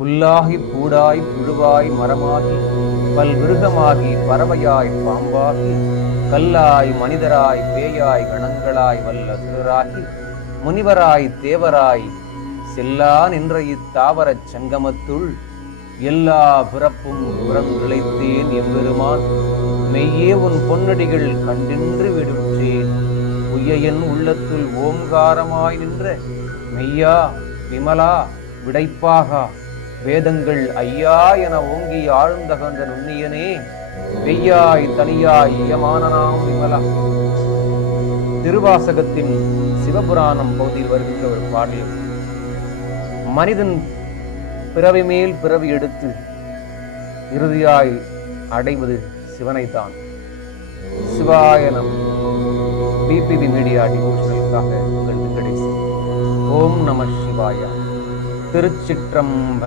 புல்லாகி பூடாய் புழுவாய் மரமாகி பல்விருகமாகி பறவையாய் பாம்பாகி கல்லாய் மனிதராய் பேயாய் கணங்களாய் வல்ல சிறுராகி முனிவராய் தேவராய் செல்லா நின்ற இத்தாவரச் சங்கமத்துள் எல்லா பிறப்பும் புறங்கிழைத்தேன் எம்பெருமான் மெய்யே உன் பொன்னடிகள் கண்டின்று விடுற்றேன் உய்யன் உள்ளத்துள் ஓம்காரமாய் நின்ற மெய்யா விமலா விடைப்பாகா வேதங்கள் ஐயா என ஓங்கி ஆழ்ந்தகந்த நுண்ணியனே வெய்யாய் தனியாய் இயமானனாம் விமலா. திருவாசகத்தின் சிவபுராணம் பகுதியில் வருகின்ற ஒரு பாடல். மனிதன் பிறவி மேல் பிறவி எடுத்து இறுதியாய் அடைவது சிவனைத்தான். சிவாயனம். பிபிபி மீடியா டிவோஷனலுக்காக உங்கள் வெங்கடேசன். ஓம் நம சிவாய. திருச்சிற்றம்பலம்.